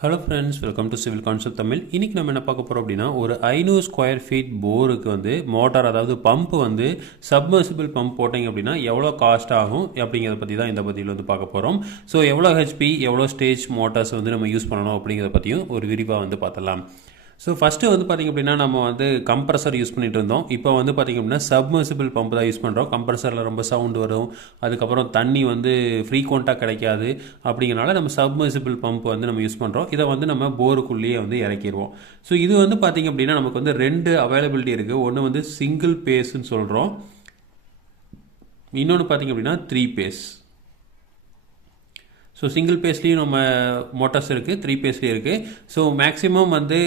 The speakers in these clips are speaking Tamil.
Hello friends welcome to civil concept Tamil இன்றைக்கி நம்ம என்ன பார்க்க போகிறோம் அப்படின்னா ஒரு ஐநூறு ஸ்கொயர் ஃபீட் போருக்கு வந்து மோட்டார் அதாவது பம்ப் வந்து சப்மர்சிபிள் பம்ப் போட்டிங்க அப்படின்னா எவ்வளோ காஸ்ட் ஆகும் அப்படிங்கிறத பற்றி தான் இந்த பதிவில் வந்து பார்க்க போகிறோம் ஸோ எவ்வளோ ஹெச்பி எவ்வளோ ஸ்டேஜ் மோட்டார்ஸ் வந்து நம்ம யூஸ் பண்ணணும் அப்படிங்கிறத பற்றியும் ஒரு விரிவாக வந்து பார்த்தலாம் ஸோ ஃபஸ்ட்டு வந்து பார்த்திங்க அப்படின்னா நம்ம வந்து கம்ப்ரஸர் யூஸ் பண்ணிட்டு இருந்தோம். இப்போ வந்து பார்த்திங்க அப்படின்னா சப்மர்சிபிள் பம்ப் தான் யூஸ் பண்ணுறோம் கம்ப்ரஸரில் ரொம்ப சவுண்டு வரும். அதுக்கப்புறம் தண்ணி வந்து ஃப்ரீக்வெண்ட்டாக கிடைக்காது. அப்படிங்கிறனால நம்ம சப்மர்சிபிள் பம்ப் வந்து நம்ம யூஸ் பண்ணுறோம் இதை வந்து நம்ம போருக்குள்ளேயே வந்து இறக்கிடுவோம் ஸோ இது வந்து பார்த்திங்க அப்படின்னா நமக்கு வந்து ரெண்டு அவைலபிலிட்டி இருக்குது ஒன்று வந்து சிங்கிள் பேஸ்ன்னு சொல்கிறோம் இன்னொன்று பார்த்திங்க அப்படின்னா த்ரீ பேஸ் ஸோ சிங்கிள் பேஸ்லேயும் நம்ம மோட்டார்ஸ் இருக்குது த்ரீ பேஸ்லேயும் இருக்குது ஸோ மேக்ஸிமம் வந்து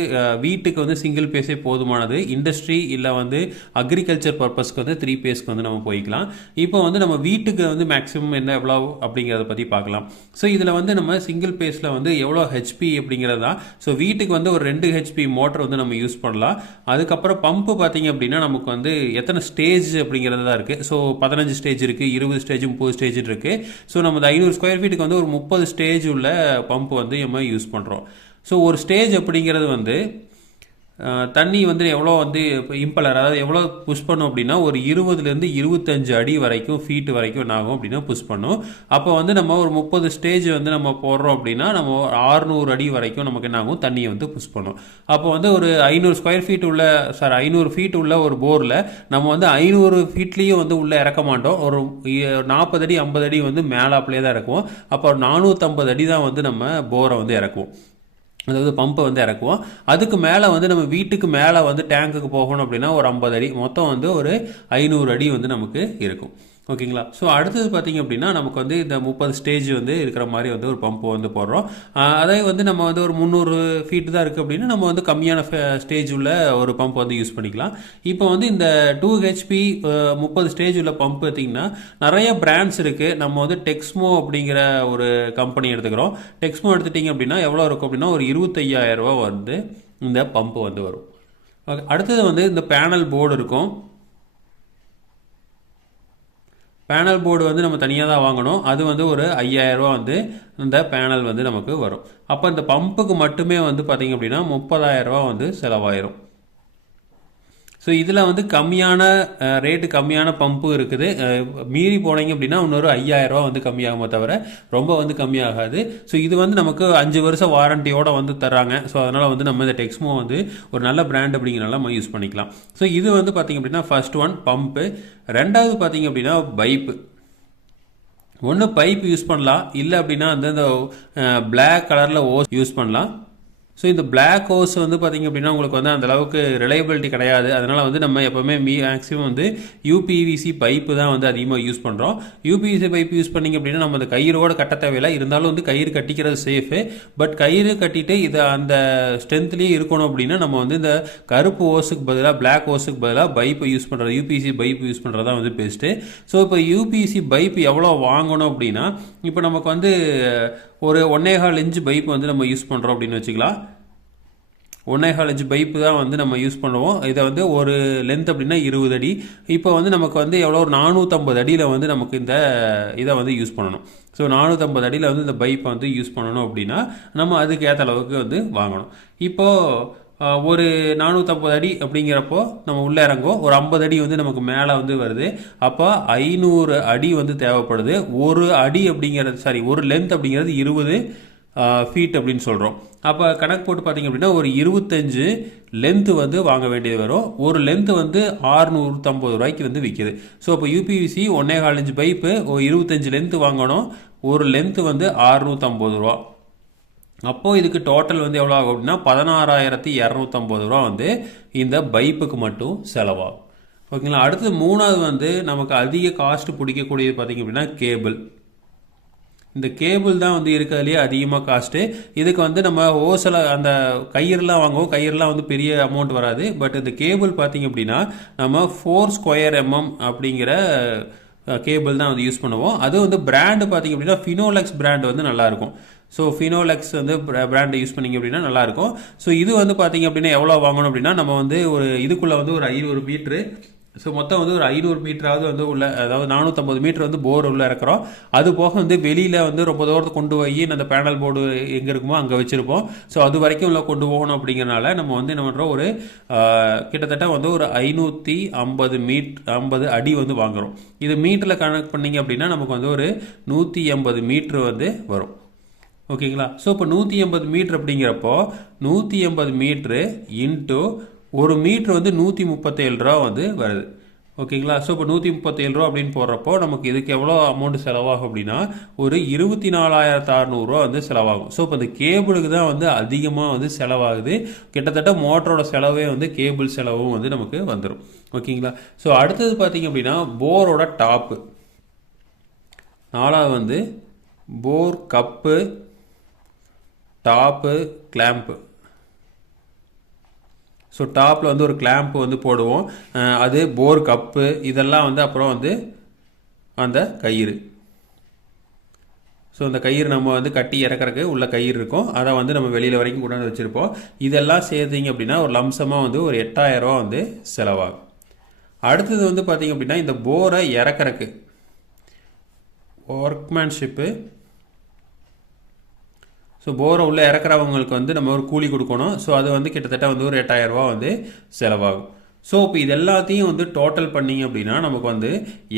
வீட்டுக்கு வந்து சிங்கிள் பேஸே போதுமானது. இண்டஸ்ட்ரி இல்லை வந்து அக்ரிகல்ச்சர் பர்பஸ்க்கு வந்து த்ரீ பேஸ்க்கு வந்து நம்ம போய்க்கலாம். இப்போ வந்து நம்ம வீட்டுக்கு வந்து மேக்ஸிமம் என்ன எவ்வளோ அப்படிங்கிறத பற்றி பார்க்கலாம். ஸோ இதில் வந்து நம்ம சிங்கிள் பேஸில் வந்து எவ்வளோ ஹெச்பி அப்படிங்கிறது தான். ஸோ வீட்டுக்கு வந்து ஒரு ரெண்டு ஹெச்பி மோட்டர் வந்து நம்ம யூஸ் பண்ணலாம். அதுக்கப்புறம் பம்பு பார்த்திங்க அப்படின்னா நமக்கு வந்து எத்தனை ஸ்டேஜ் அப்படிங்கிறது தான் இருக்குது ஸோ பதினஞ்சு ஸ்டேஜ் இருக்குது இருபது ஸ்டேஜ் முப்பது ஸ்டேஜ் இருக்குது ஸோ நம்ம ஐநூறு ஸ்கொயர் ஃபீட்டுக்கு வந்து ஒரு முப்பது ஸ்டேஜ் உள்ள பம்ப் வந்து நம்ம யூஸ் பண்ணுறோம் ஸோ ஒரு ஸ்டேஜ் அப்படிங்கிறது வந்து தண்ணி வந்து எவ்வளோ வந்து இம்பலர் அதாவது எவ்வளோ புஷ் பண்ணும் அப்படின்னா ஒரு இருபதுலேருந்து இருபத்தஞ்சு அடி வரைக்கும் ஃபீட் வரைக்கும் என்ன ஆகும் அப்படின்னா புஷ் பண்ணும். அப்போ வந்து நம்ம ஒரு முப்பது ஸ்டேஜ் வந்து நம்ம போடுறோம் அப்படின்னா நம்ம ஒரு 600 அடி வரைக்கும் நமக்கு என்ன ஆகும்? தண்ணியை வந்து புஷ் பண்ணும். அப்போ வந்து ஒரு ஐநூறு ஸ்கொயர் ஃபீட் உள்ள சார் ஐநூறு ஃபீட் உள்ள ஒரு போரில் நம்ம வந்து ஐநூறு ஃபீட்லேயும் வந்து உள்ளே இறக்க மாட்டோம். ஒரு நாற்பது அடி ஐம்பது அடி வந்து மேலாப்பிலே தான் இறக்குவோம். அப்போ நானூற்றம்பது அடி தான் வந்து நம்ம போரை வந்து இறக்குவோம். அதாவது பம்பை வந்து இறக்குவோம். அதுக்கு மேலே வந்து நம்ம வீட்டுக்கு மேலே வந்து டேங்குக்கு போகணும் அப்படின்னா ஒரு ஐம்பது அடி. மொத்தம் வந்து ஒரு ஐநூறு அடி வந்து நமக்கு இருக்கும். ஓகேங்களா? ஸோ அடுத்தது பார்த்தீங்க அப்படின்னா நமக்கு வந்து இந்த முப்பது ஸ்டேஜ் வந்து இருக்கிற மாதிரி வந்து ஒரு பம்ப் வந்து போடுறோம். அதே வந்து நம்ம வந்து ஒரு முந்நூறு ஃபீட் தான் இருக்குது அப்படின்னா நம்ம வந்து கம்மியான ஸ்டேஜ் உள்ள ஒரு பம்ப் வந்து யூஸ் பண்ணிக்கலாம். இப்போ வந்து இந்த டூ ஹெச்பி முப்பது ஸ்டேஜ் உள்ள பம்ப் பார்த்தீங்கன்னா நிறைய பிராண்ட்ஸ் இருக்குது நம்ம வந்து டெக்ஸ்மோ அப்படிங்கிற ஒரு கம்பெனி எடுத்துக்கிறோம். டெக்ஸ்மோ எடுத்துட்டிங்க அப்படின்னா எவ்வளோ இருக்கும் அப்படின்னா ஒரு இருபத்தையாயிரம் ரூபா வந்து இந்த பம்ப் வந்து வரும். ஓகே அடுத்தது வந்து இந்த பேனல் போர்டு இருக்கும். பேனல் போர்டு வந்து நம்ம தனியாக தான் வாங்கணும். அது வந்து ஒரு ஐயாயிரரூவா வந்து இந்த பேனல் வந்து நமக்கு வரும். அப்போ இந்த பம்புக்கு மட்டுமே வந்து பார்த்திங்க அப்படின்னா முப்பதாயிரரூவா வந்து செலவாயிரும். ஸோ இதில் வந்து கம்மியான ரேட்டு கம்மியான பம்பும் இருக்குது. மீறி போனீங்க அப்படின்னா இன்னொரு ஐயாயிரரூவா வந்து கம்மியாகுமே தவிர ரொம்ப வந்து கம்மியாகாது. ஸோ இது வந்து நமக்கு அஞ்சு வருஷம் வாரண்டியோட வந்து தராங்க ஸோ அதனால் வந்து நம்ம இந்த டெக்ஸ்மோ வந்து ஒரு நல்ல பிராண்ட் அப்படிங்கிறனால நம்ம யூஸ் பண்ணிக்கலாம். ஸோ இது வந்து பார்த்திங்க அப்படின்னா ஃபர்ஸ்ட் ஒன் பம்பு ரெண்டாவது பார்த்திங்க அப்படின்னா பைப்பு ஒன்று பைப் யூஸ் பண்ணலாம். இல்லை அப்படின்னா அந்த பிளாக் கலரில் ஓஸ் யூஸ் பண்ணலாம். ஸோ இந்த பிளாக் ஹோஸ் வந்து பார்த்திங்க அப்படின்னா உங்களுக்கு வந்து அந்த அளவுக்கு ரிலையபிலிட்டி கிடையாது. அதனால் வந்து நம்ம எப்போவுமே மீ மேக்ஸிமம் வந்து யூபிவிசி பைப்பு தான் வந்து அதிகமாக யூஸ் பண்ணுறோம் யூபிவிசி பைப் யூஸ் பண்ணிங்க அப்படின்னா நம்ம அந்த கயிறோட கட்ட தேவையில்லை. இருந்தாலும் வந்து கயிறு கட்டிக்கிறது சேஃபு பட் கயிறு கட்டிட்டு இது அந்த ஸ்ட்ரென்த்லேயே இருக்கணும் அப்படின்னா நம்ம வந்து இந்த கருப்பு ஓஸுக்கு பதிலாக பிளாக் ஓஸுக்கு பதிலாக பைப்பை யூஸ் பண்ணுறது யூபிசி பைப் யூஸ் பண்ணுறது தான் வந்து பெஸ்ட்டு ஸோ இப்போ யூபிசி பைப் எவ்வளோ வாங்கணும் அப்படின்னா இப்போ நமக்கு வந்து ஒரு ஒன்னேகால் இன்ச்சு பைப் வந்து நம்ம யூஸ் பண்ணுறோம் அப்படின்னு வச்சுக்கலாம். ஒன்னேகால் இன்ச்சு பைப்பு தான் வந்து நம்ம யூஸ் பண்ணுவோம். இதை வந்து ஒரு லென்த் அப்படின்னா இருபது அடி. இப்போ வந்து நமக்கு வந்து எவ்வளோ? ஒரு நானூற்றம்பது அடியில் வந்து நமக்கு இந்த இதை வந்து யூஸ் பண்ணணும். ஸோ நானூற்றம்பது அடியில் வந்து இந்த பைப்பை வந்து யூஸ் பண்ணணும் அப்படின்னா நம்ம அதுக்கு ஏற்ற அளவுக்கு வந்து வாங்கணும். இப்போது ஒரு நானூற்றம்பது அடி அப்படிங்கிறப்போ நம்ம உள்ளே இறங்கும் ஒரு ஐம்பது அடி வந்து நமக்கு மேலே வந்து வருது. அப்போ ஐநூறு அடி வந்து தேவைப்படுது. ஒரு அடி அப்படிங்கிறது சாரி ஒரு லென்த் அப்படிங்கிறது இருபது ஃபீட் அப்படின்னு சொல்கிறோம் அப்போ கணக்கு போட்டு பார்த்தீங்க அப்படின்னா ஒரு இருபத்தஞ்சு லென்த்து வந்து வாங்க வேண்டியது வரும். ஒரு லென்த்து வந்து ஆறுநூற்றம்பது ரூபாய்க்கு வந்து விற்கிது ஸோ இப்போ யூபிவிசி ஒன்னே கால் பைப்பு ஒரு இருபத்தஞ்சு லென்த்து வாங்கணும். ஒரு லென்த்து வந்து ஆறுநூற்றம்பது ரூபா. அப்போது இதுக்கு டோட்டல் வந்து எவ்வளோ ஆகும் அப்படின்னா பதினாறாயிரத்தி இரநூத்தம்பது ரூபா வந்து இந்த பைப்புக்கு மட்டும் செலவாகும். ஓகேங்களா? அடுத்தது மூணாவது வந்து நமக்கு அதிக காஸ்ட் பிடிக்கக்கூடியது பார்த்தீங்க அப்படின்னா கேபிள் இந்த கேபிள் தான் வந்து இருக்கிறதுலையே அதிகமாக காஸ்ட்டு இதுக்கு வந்து நம்ம ஓசில் அந்த கயிறுலாம் வாங்குவோம். கயிறுலாம் வந்து பெரிய அமௌண்ட் வராது. பட் இந்த கேபிள் பார்த்தீங்க அப்படின்னா நம்ம ஃபோர் ஸ்கொயர் எம்எம் அப்படிங்கிற கேபிள் தான் வந்து யூஸ் பண்ணுவோம். அது வந்து பிராண்டு பார்த்தீங்க அப்படின்னா ஃபினோலெக்ஸ் பிராண்ட் வந்து நல்லாயிருக்கும் ஸோ ஃபினோலெக்ஸ் வந்து பிராண்டை யூஸ் பண்ணீங்க அப்படின்னா நல்லாயிருக்கும். ஸோ இது வந்து பார்த்தீங்க அப்படின்னா எவ்வளோ வாங்கணும் அப்படின்னா நம்ம வந்து ஒரு இதுக்குள்ளே வந்து ஒரு ஐநூறு மீட்ரு ஸோ மொத்தம் வந்து ஒரு ஐநூறு மீட்டராவது வந்து உள்ள அதாவது நானூற்றம்பது மீட்டர் வந்து போர் உள்ள இறக்குறோம். அது போக வந்து வெளியில் வந்து ரொம்ப தூரத்தை கொண்டு போய் அந்த பேனல் போர்டு எங்கே இருக்குமோ அங்கே வச்சுருப்போம். ஸோ அது வரைக்கும் உள்ள கொண்டு போகணும் அப்படிங்கிறனால நம்ம வந்து என்ன பண்ணுறோம் ஒரு கிட்டத்தட்ட வந்து ஒரு ஐநூற்றி ஐம்பது மீட் ஐம்பது அடி வந்து வாங்குகிறோம் இது மீட்டரில் கணக்கு பண்ணீங்க அப்படின்னா நமக்கு வந்து ஒரு நூற்றி எண்பது மீட்ரு வந்து வரும். ஓகேங்களா? ஸோ இப்போ நூற்றி எண்பது மீட்ரு அப்படிங்கிறப்போ நூற்றி எண்பது மீட்ரு இன்ட்டு ஒரு மீட்ரு வந்து நூற்றி முப்பத்தேழு ரூபா வந்து வருது. ஓகேங்களா? ஸோ இப்போ நூற்றி முப்பத்தேழு ரூபா அப்படின்னு போடுறப்போ நமக்கு இதுக்கு எவ்வளோ அமௌண்ட் செலவாகும் அப்படின்னா ஒரு இருபத்தி நாலாயிரத்து அறநூறுரூவா வந்து செலவாகும். ஸோ இப்போ இந்த கேபிளுக்கு தான் வந்து அதிகமாக வந்து செலவாகுது. கிட்டத்தட்ட மோட்டரோட செலவே வந்து கேபிள் செலவும் வந்து நமக்கு வந்துடும் ஓகேங்களா? ஸோ அடுத்தது பார்த்தீங்க அப்படின்னா போரோட டாப்பு. நாலாவது வந்து bore cup top clamp so டாப்பில் வந்து ஒரு கிளாம்ப் வந்து போடுவோம். அது போர் கப்பு இதெல்லாம் வந்து அப்புறம் வந்து அந்த கயிறு. ஸோ அந்த கயிறு நம்ம வந்து கட்டி இறக்குறக்கு உள்ள கயிறு இருக்கும். அதை வந்து நம்ம வெளியில் வரைக்கும் கொண்டாந்து வச்சுருப்போம். இதெல்லாம் சேர்த்திங்க அப்படின்னா ஒரு லம்சமாக வந்து ஒரு எட்டாயிரம் ரூபா வந்து செலவாகும். அடுத்தது வந்து பார்த்திங்க அப்படின்னா இந்த போரை இறக்கறக்கு. ஒர்க்மேன்ஷிப்பு ஸோ போரை உள்ளே இறக்குறவங்களுக்கு வந்து நம்ம ஒரு கூலி கொடுக்கணும். ஸோ அது வந்து கிட்டத்தட்ட வந்து ஒரு எட்டாயிரம் வந்து செலவாகும். ஸோ இப்போ இது எல்லாத்தையும் வந்து டோட்டல் பண்ணிங்க அப்படின்னா நமக்கு வந்து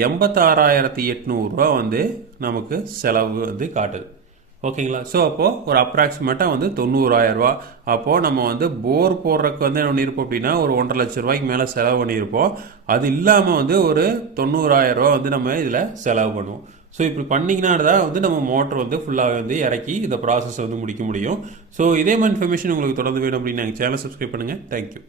எண்பத்தாறாயிரத்தி எட்நூறுரூவா வந்து நமக்கு செலவு வந்து காட்டுது. ஓகேங்களா? ஸோ அப்போது ஒரு அப்ராக்சிமேட்டாக வந்து தொண்ணூறாயிரரூவா அப்போது நம்ம வந்து போர் போடுறதுக்கு வந்து என்ன பண்ணியிருப்போம் அப்படின்னா ஒரு ஒன்றரை லட்ச ரூபாய்க்கு மேலே செலவு பண்ணியிருப்போம் அது இல்லாமல் வந்து ஒரு தொண்ணூறாயிரரூவா வந்து நம்ம இதில் செலவு பண்ணுவோம். ஸோ இப்படி பண்ணிங்கன்னா தான் வந்து நம்ம மோட்டர் வந்து ஃபுல்லாக வந்து இறக்கி இந்த ப்ராசஸ் வந்து முடிக்க முடியும். ஸோ இதே மாதிரி இன்ஃபர்மேஷன் உங்களுக்கு தொடர்ந்து வேணும் அப்படின்னு நாங்கள் சேனல் சப்ஸ்கிரைப் பண்ணுங்கள் தேங்க்யூ